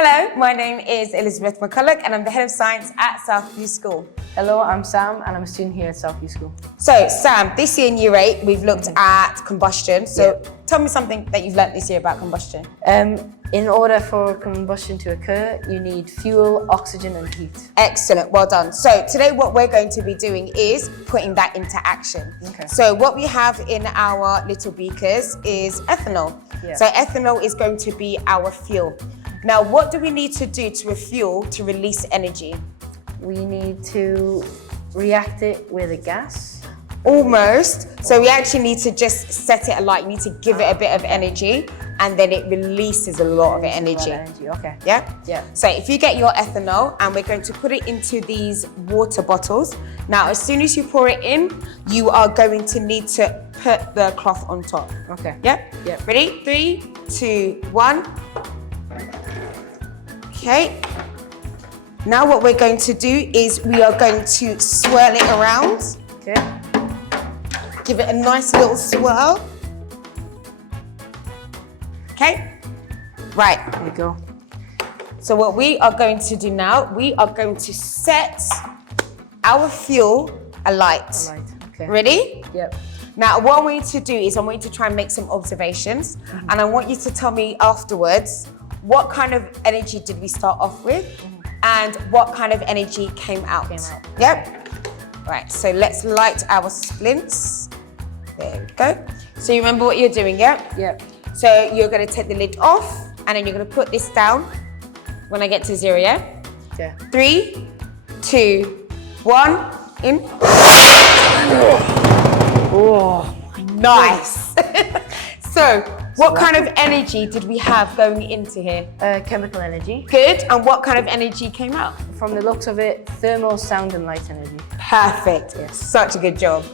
Hello, my name is Elizabeth McCullough and I'm the Head of Science at Southview School. Hello, I'm Sam and I'm a student here at Southview School. So Sam, this year in Year 8 we've looked at combustion. So tell me something that you've learnt this year about combustion. In order for combustion to occur, you need fuel, oxygen and heat. Excellent, well done. So today what we're going to be doing is putting that into action. Okay. So what we have in our little beakers is ethanol. Yeah. So ethanol is going to be our fuel. Now what do we need to do to a fuel to release energy? We need to react it with a gas. Almost. So we actually need to just set it alight. You need to give it a bit of energy and then it releases a lot of energy. Okay. Yeah? Yeah. So if you get your ethanol and we're going to put it into these water bottles. Now, as soon as you pour it in, you are going to need to put the cloth on top. Okay. Yeah? Yeah. Ready? 3, 2, 1. Okay. Now what we're going to do is we are going to swirl it around. Okay. Give it a nice little swirl. Okay? Right. There you go. So what we are going to do now, we are going to set our fuel alight. Okay. Ready? Yep. Now what I want you to do is I want you to try and make some observations and I want you to tell me afterwards what kind of energy did we start off with and what kind of energy came out. Yep. Right, so let's light our splints. There we go. So you remember what you're doing, yeah? Yep. So you're going to take the lid off and then you're going to put this down when I get to 0, yeah? Okay. 3, 2, 1, in. Oh, nice. So what kind of energy did we have going into here? chemical energy. Good. And what kind of energy came out? From the looks of it, thermal, sound and light energy. Perfect. Such a good job.